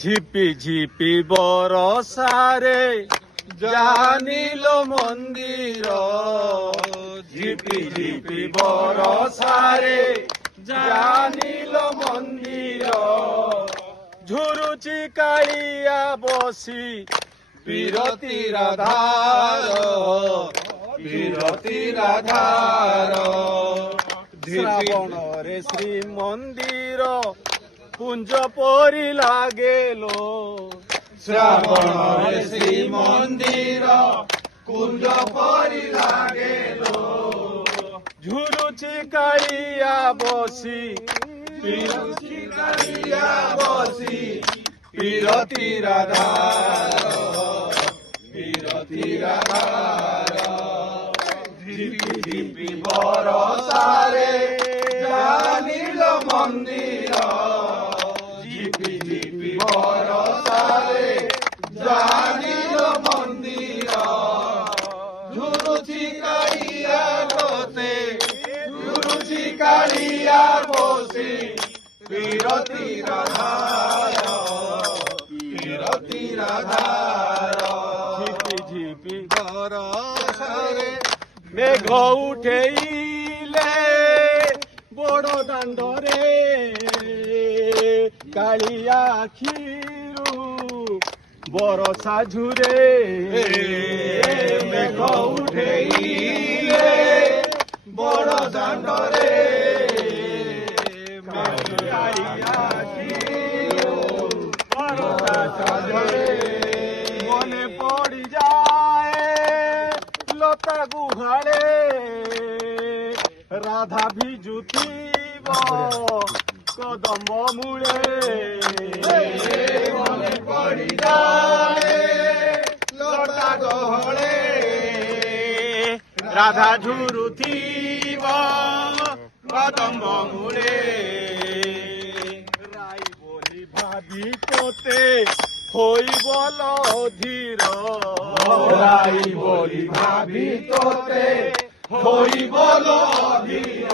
ঝিপি ঝিপি বরসারে জানিল মন্দির, ঝিপি ঝিপি বরসারে জানিল মন্দির। ঝুরুচি কাଳିଆ বসি বিরতির ধার, বিরতির ধার। শ্রাবণরে শ্রীমন্দির কুঞ্জ পরি লাগেল, শ্রাবণরে শ্রীমন্দির কুঞ্জ পরি লাগেল। ঝুরুচি কাଳିଆ বসি, ঝুরুচি কাଳିଆ বসি বিরতির ধার, বিরতির ধার। ঝিপি ঝিপি বরসারে জানিল মন্দির, ঝিপি ঝিপি বরসারে জানিল মন্দির। ঝুরুচি কাଳିଆ বসে, ঝুরুচি কাଳିଆ বসে বিরতির ধার, বিরতির ধার। ঝিপি ঝিপি বরসারে মেঘ উঠেইলে বড় দাଣ୍ଡରେ কাଳିଆ ଆଖିରୁ বরসা ঝুরে। মেঘ উঠেইলে বড় দাଣ୍ଡରେ কাଳିଆ আখিରୁ বরসা ঝুরে। মনে পড়ি যায় লতা গুহাଳେ রাধা ভিজুথিব কদম্ব মূଳେ। মনে পড়ি যায় লতা গহଳେ রাধা ঝুরুথিব কদম্ব মূଳେ। রাই বলি ভাবি তোতে হইবল ধীর, রাই বলি ভাবি তোতে হইবল ধীর।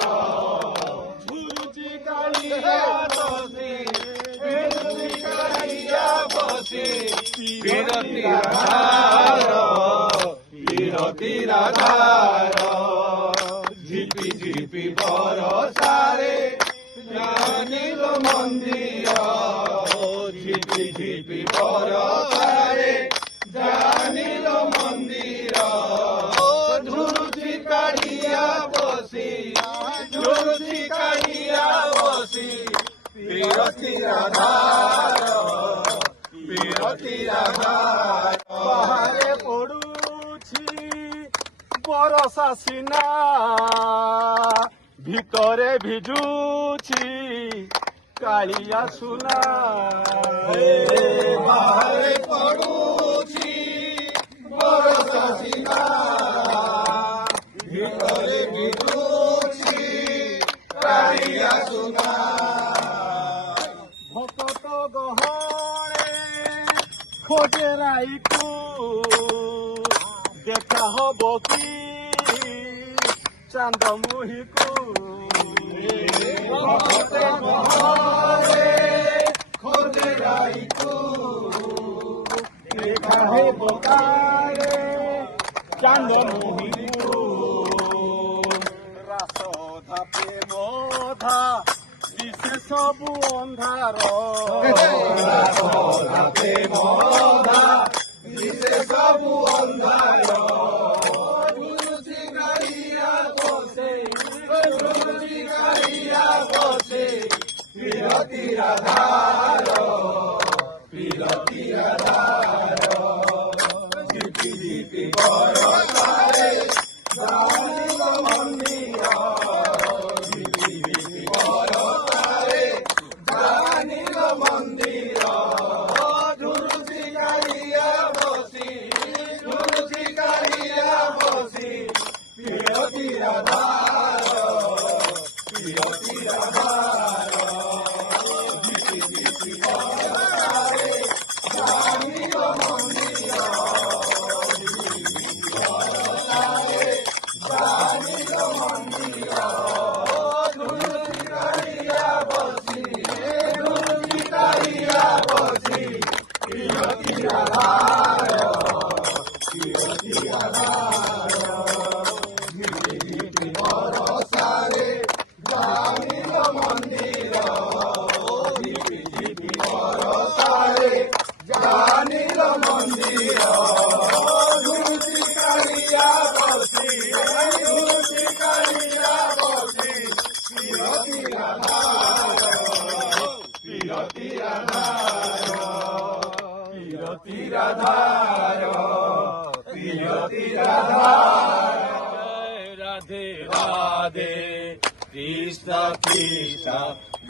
ঝুরুচি কাଳିଆ বসি, ঝুরুচি কাଳିଆ বসি বিরতির ধার, বিরতির ধার। ঝিপি ঝিপি বরসারে জানিল মন্দির, ঝিপি ঝিপি বরসারে জানিল মন্দির। ঝুরুচি কাଳିଆ বসি, ঝুরুচি কাଳିଆ বসি বিরতির ধার, বিরতির ধার। বাহারে পড়ুছি বরসা সিনা, ভিতরে ভিজুছি কাଳିଆ ସୁନା। ବାହାରେ ପଡୁଛି ବରସା ସିନା, ଭିତରେ ଭିଜୁଛି କାଳିଆ ସୁନା। ଭକତ ଗହଳେ ଖୋଜେ ରାଇକୁ, ଦେଖା ହବ କି ଚାନ୍ଦ ମୁହିକୁ। ଭକତ ଗହଳେ ଖୋଜେ ରାଇକୁ, ଦେଖା ହେବ କାଳେ ଚାନ୍ଦ ମୁହିକୁ। ରାସ ଅଧା ପ୍ରେମ ଅଧା ଦିଶେ ସବୁ ଅନ୍ଧାର, ରାସ ଅଧା ପ୍ରେମ ଅଧା ଦିଶେ ସବୁ ଅନ୍ଧାର। ঝুরুচি কাଳିଆ বসে, ঝুরুচি কাଳିଆ বসে বিরতির ধার, বিরতির ধার। ঝিপি ঝিপি বরসারে জানিল মন্দির, ঝিপি ঝিপি বরসারে জানিল মন্দির। তীরাধার প্রিয় তীরাধার রাধে রাধে কৃষ্ণ কৃষ্ণ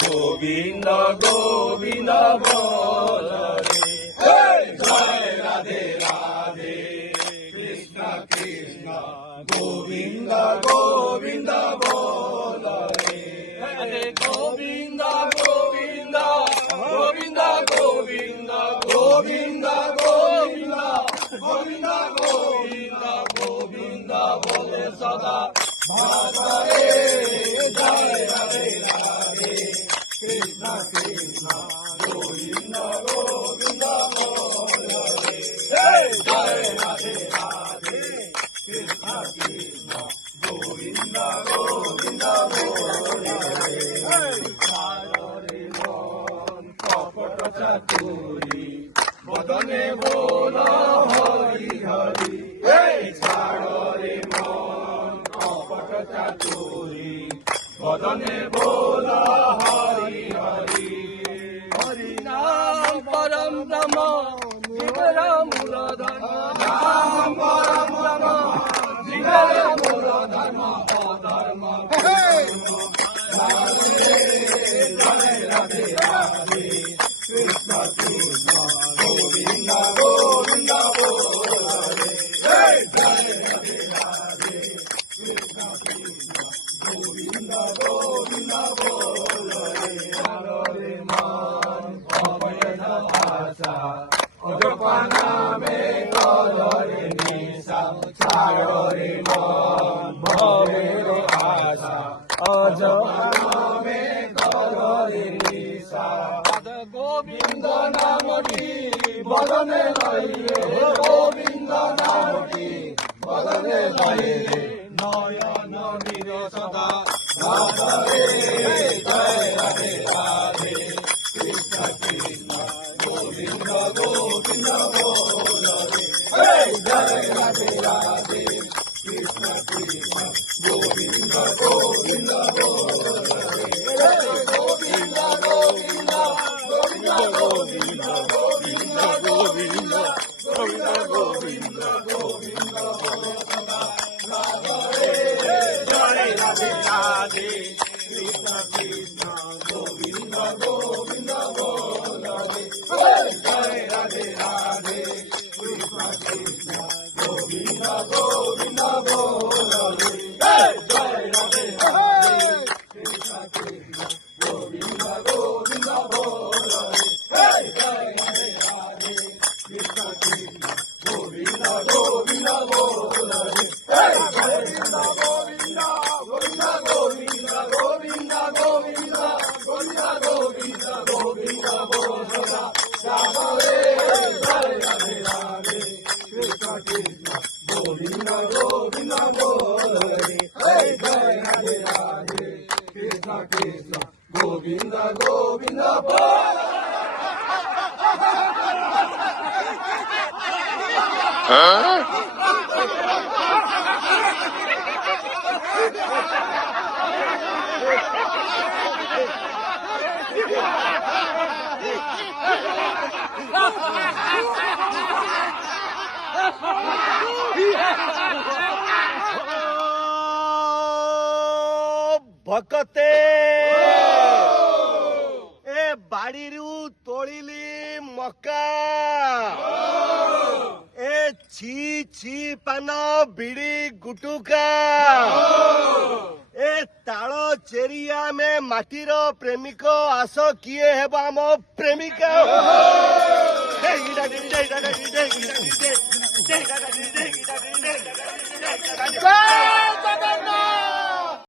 গোবিন্দ গোবিন্দ বল রে জয় রাধে রাধে কৃষ্ণ কৃষ্ণ গোবিন্দ গোবিন্দ বল রে গোবিন্দ গোবিন্দ গোবিন্দ গোবিন্দ গোবিন্দ গোবিন্দ গোবিন্দ গোবিন্দ গোবিন্দ বলে সদা ভাবে জয় রাধে রাধে কৃষ্ণ কৃষ্ণ গোবিন্দ গোবিন্দ বল রে জয় রাধে রাধে কৃষ্ণ কৃষ্ণ গোবিন্দ গোবিন্দ বল রে কপট চাতুরি বদনে বল হরি হরি ছাড় রে মন কপট চাতুরি বদনে বল হরি হরি হরি নাম পরম ব্রহ্ম জীবন মূল ধর্ম নাম পরম ব্রহ্ম জীবন মূল ধর্ম অধর্ম জয় রাধে রাধে কৃষ্ণ কৃষ্ণ গোবিন্দ গোবিন্দ বল রে জয় রাধে রাধে কৃষ্ণ কৃষ্ণ গোবিন্দ গোবিন্দ বল রে মন অবৈধ ভাষা অজপানা মে কলরে নিশা ছাড় রে মন ভবের আশা অজপানা মে কলরে নিশা গোবিন্দ নামটি বদনে লইলে গোবিন্দ নামটি বদনে লইলে নয়ন নির সদা রাধে জয় রাধে রাধে কৃষ্ণ কৃষ্ণ গোবিন্দ গোবিন্দ বল রে জয় রাধে রাধে কৃষ্ণ কৃষ্ণ গোবিন্দ গোবিন্দ বল রে গোবিন্দ গোবিন্দ গোবিন্দ গোবিন্দ গোবিন্দ গোবিন্দ গোবিন্দ গোবিন্দ গোবিন্দ রাধে জয় রাধে রাধে কৃষ্ণ কৃষ্ণ গোবিন্দ গোবিন্দ বল রে জয় রাধে রাধে কৃষ্ণ কৃষ্ণ গোবিন্দ গোবিন্দ বল রে জয় রাধে রাধে কৃষ্ণ কৃষ্ণ গোবিন্দ গোবিন্দ বল রে জয় রাধে রাধে কৃষ্ণ কৃষ্ণ গোবিন্দ গোবিন্দ বল রে গোবিন্দ গোবিন্দ গোবিন্দ গোবিন্দ গোবিন্দ গোবিন্দ গোবিন্দ গোবিন্দ বল সদা রাধে জয় রাধে রাধে কৃষ্ণ কৃষ্ণ গোবিন্দ গোবিন্দ বল রে জয় রাধে রাধে কৃষ্ণ কৃষ্ণ গোবিন্দ গোবিন্দ বল ଭକତେ ଏ ବାଡ଼ିରୁ ତୋଳିଲି ମକା ଏ ଛି ଛି ପାନ ବିଡ଼ି ଗୁଟୁକା ଏ ତାଳ ଚେରିଆ ମେ ମାଟିର ପ୍ରେମିକ ଆସ କିଏ ହେବ ଆମ ପ୍ରେମିକା ଜୟ ଜଗନ୍ନାଥ।